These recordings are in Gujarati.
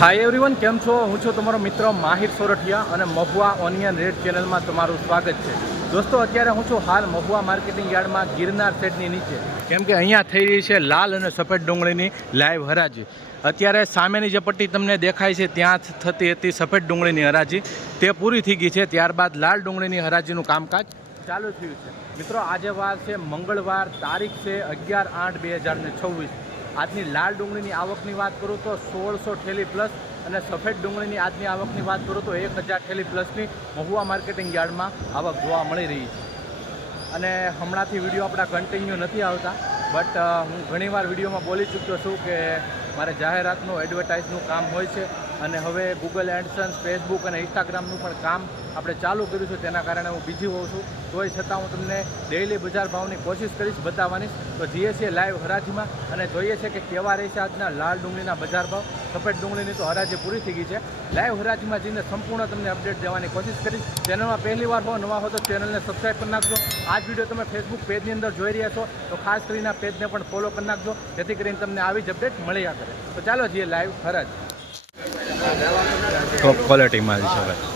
હાય એવરીવન, કેમ છો? હું છું તમારો મિત્ર માહિર સોરઠિયા અને મહુવા ઓનિયન રેટ ચેનલમાં તમારું સ્વાગત છે. દોસ્તો, અત્યારે હું છું હાલ મહુવા માર્કેટિંગ યાર્ડમાં ગિરનાર સેટની નીચે, કેમ કે અહીંયા થઈ રહી છે લાલ અને સફેદ ડુંગળીની લાઈવ હરાજી. અત્યારે સામેની જે પટ્ટી તમને દેખાય છે ત્યાં થતી હતી સફેદ ડુંગળીની હરાજી, તે પૂરી થઈ ગઈ છે. ત્યારબાદ લાલ ડુંગળીની હરાજીનું કામકાજ ચાલુ થયું છે. મિત્રો, આજે વાર છે મંગળવાર, તારીખ છે 11/8/2026. આજની લાલ ડુંગળીની આવકની વાત કરું તો 1600 ઠેલી પ્લસ અને સફેદ ડુંગળીની આજની આવકની વાત કરું તો 1000 ઠેલી પ્લસની મહુવા માર્કેટિંગ યાર્ડમાં આવક જોવા મળી રહી છે. અને હમણાંથી વિડીયો આપણા કન્ટિન્યુ નથી આવતા, બટ હું ઘણીવાર વિડીયોમાં બોલી ચૂક્યો છું કે મારે જાહેરાતનું એડવર્ટાઇઝનું કામ હોય છે અને હવે ગૂગલ એડસન્સ, ફેસબુક અને ઇન્સ્ટાગ્રામનું પણ કામ આપણે ચાલુ કર્યું છે. તેના કારણે હું બિઝી હોઉં છું. તોય છતાં હું તમને ડેઇલી બજાર ભાવની કોશિશ કરીશ બતાવવાની. તો જઈએ છીએ લાઈવ હરાજીમાં અને જોઈએ છે કે કેવા રહેશે આજના લાલ ડુંગળીના બજાર ભાવ. સફેદ ડુંગળીની તો હરાજી પૂરી થઈ ગઈ છે. લાઈવ હરાજીમાં જઈને સંપૂર્ણ તમને અપડેટ દેવાની કોશિશ કરીશ. ચેનલમાં પહેલી વાર હો, નવા હો તો ચેનલને સબસ્ક્રાઈબ કરી નાખજો. આ જ વિડીયો તમે ફેસબુક પેજની અંદર જોઈ રહ્યા છો તો ખાસ કરીને આ પેજને પણ ફોલો કરી નાખજો, જેથી કરીને તમને આવી જ અપડેટ મળ્યા કરે. તો ચાલો જઈએ લાઈવ હરાજી. ટોપ ક્વોલિટી માલ છે ભાઈ.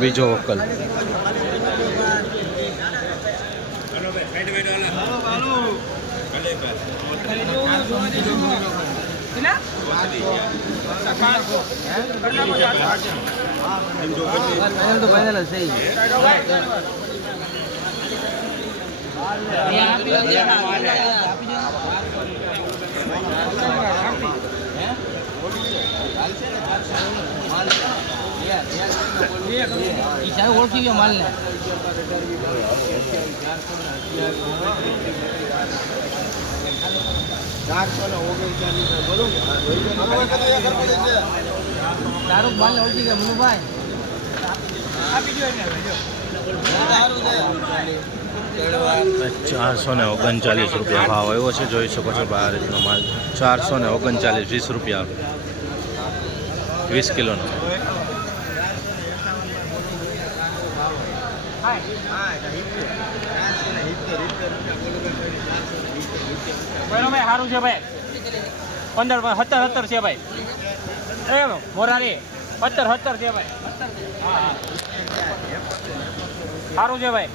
બીજો વકલ ઓળખી ગયો માલ ને. તારું માલ ઓળખી ગયા મનુભાઈ. 439 રૂપિયા ભાવ આવ્યો છે. જોઈ શકો છો બહાર રીતનો માલ 439, 20 રૂપિયા 20 કિલોનો. ભાઈ સારું છે ભાઈ. 15 17 છે ભાઈ. એ મોરારી 17 છે ભાઈ. સારું છે ભાઈ.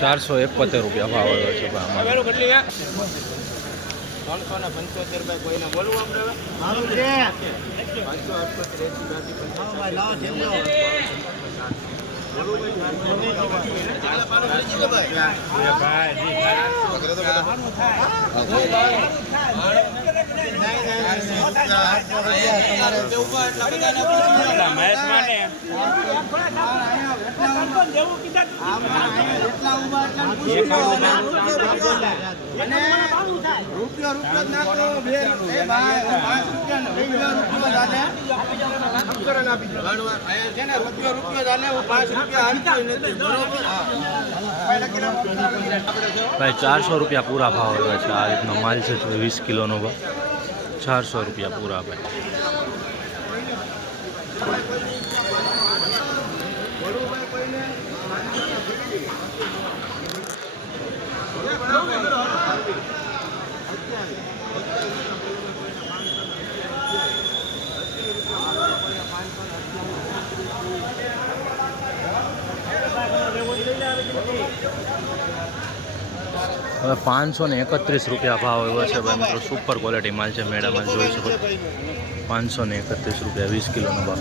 471 રૂપિયા ભાવ આવ્યો છે. 375 ભાઈ. કોઈને બોલવું આપણે સારું છે. 400 રૂપિયા પૂરા ભાવ આવ્યા છે. આ રીતનો માલ છે 20 કિલોનો ભાવ 400 રૂપિયા પૂરા ભાઈ. હવે 531 રૂપિયા ભાવ આવ્યો છે ભાઈ મિત્રો. સુપર ક્વોલિટી માલ છે. મેળામાં જોઈ શકો છો 531 રૂપિયા 20 કિલોનો ભાવ.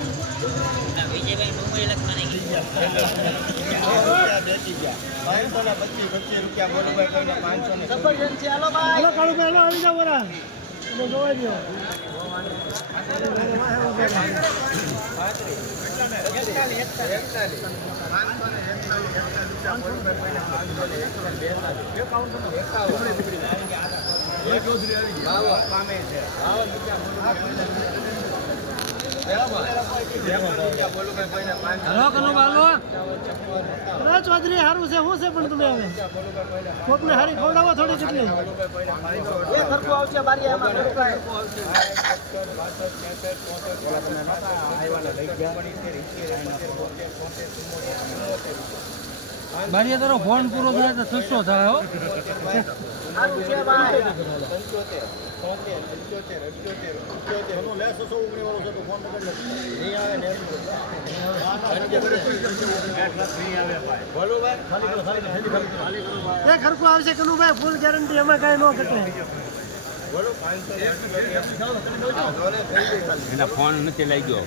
ચૌધરી સારું છે શું છે પણ તમે હવે કોકને હારી ખવડાવો થોડી કેટલી એ ખર્ચો આવશે બારી એમાં બારી તારો ફોન પૂરો થાય તો 600 થાય હો સારું છે ભાઈ એ ખર્ચો આવશે કનુભાઈ ફૂલ ગેરંટી એમાં કાંઈ ન ઘટે એના ફોન નથી લઈ ગયો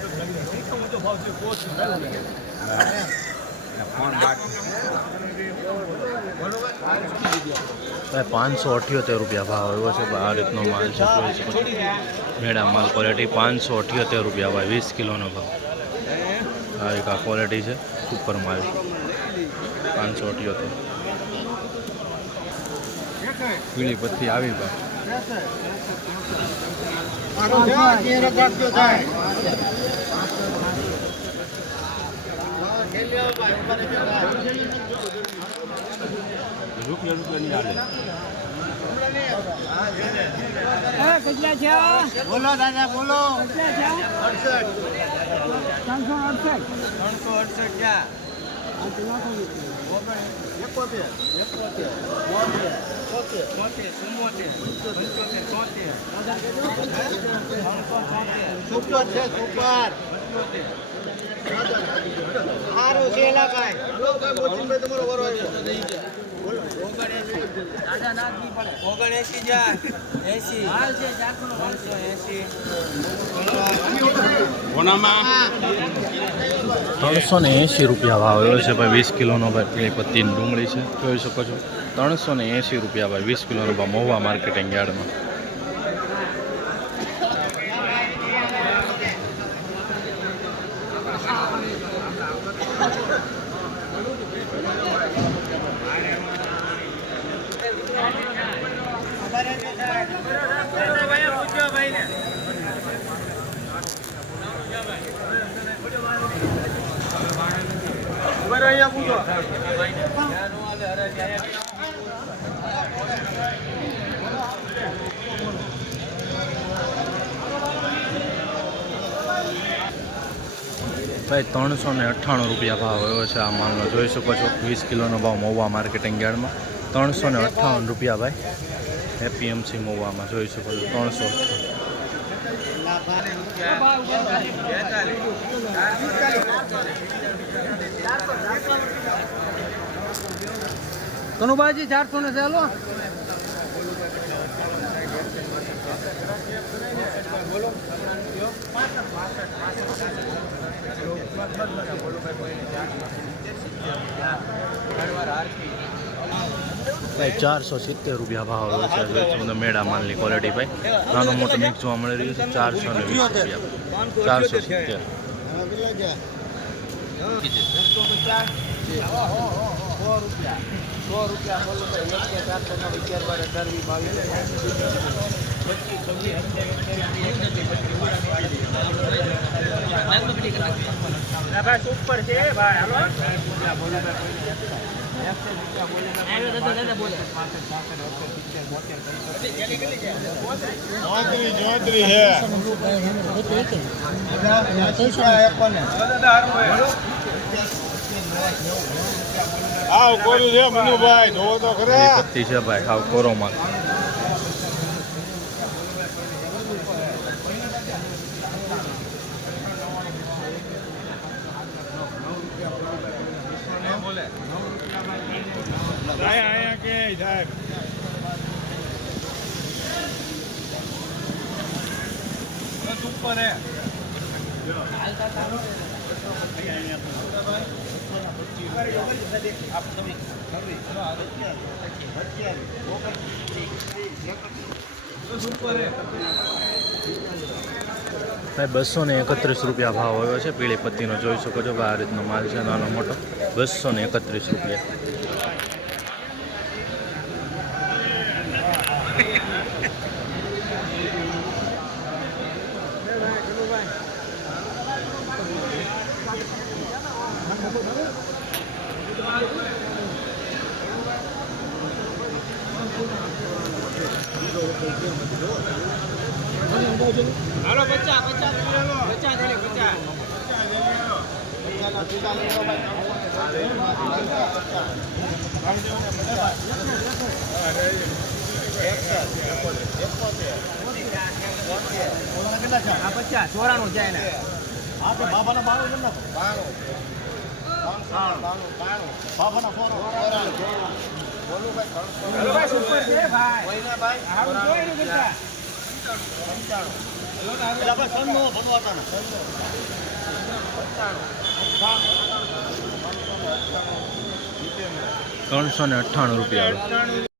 ફોન ભાઈ 578 રૂપિયા ભાવ આવ્યો છે. આ રીતનો માલ છે, જોઈ શકો છો. મેળા માલ ક્વોલિટી 578 રૂપિયા ભાઈ, 20 કિલોનો ભાવ. આ એક આ ક્વોલિટી છે, સુપર માલ 578. પીળી પત્તી આવી ભાઈ. કેટલા છે બોલો દાદા બોલો કેટલા છે 368 ક્યાં સારું છે ભાઈ તમારો વરો ઓગણએસી જા 80 હાલ છે 480 380 રૂપિયા ભાવ આવ્યો છે ભાઈ, 20 કિલોનો ભાઈ. પીળી પત્તીની ડુંગળી છે, જોઈ શકો છો. 380 રૂપિયા ભાઈ, 20 કિલોનો ભાવ મહુવા માર્કેટિંગ યાર્ડમાં. ભાઈ 398 રૂપિયા ભાવ આવ્યો છે આ માલનો, જોઈ શકો છો. 20 કિલોનો ભાવ મહુવા માર્કેટિંગ યાર્ડમાં 358 રૂપિયા ભાઈ. એપીએમસી મહુવામાં જોઈ શકો છો 358. કનુભાઈજી 400 ને ચાલો ભાઈ 470 રૂપિયા ભાવ આવ્યો છે, જોઈ શકો છો. મેળા માલની ક્વોલિટી ભાઈ, નાનો મોટો મિક્સ જોવા મળી રહ્યું છે. 420 રૂપિયા, 470. સુપર છે ભાઈ હાલો પત્તી છે ભાઈ, હાવ કોરો માલ. ભાઈ 231 રૂપિયા ભાવ આવ્યો છે પીળી પત્તીનો. જોઈ શકો છો ભાઈ આ રીતનો માલ છે નાનો મોટો. 231 રૂપિયા. હાલો 50 ચોરાણું જાય ને હા તો બાબાના 92 નંબર 92 હારું જોઈ ને બધા 398 રૂપિયા.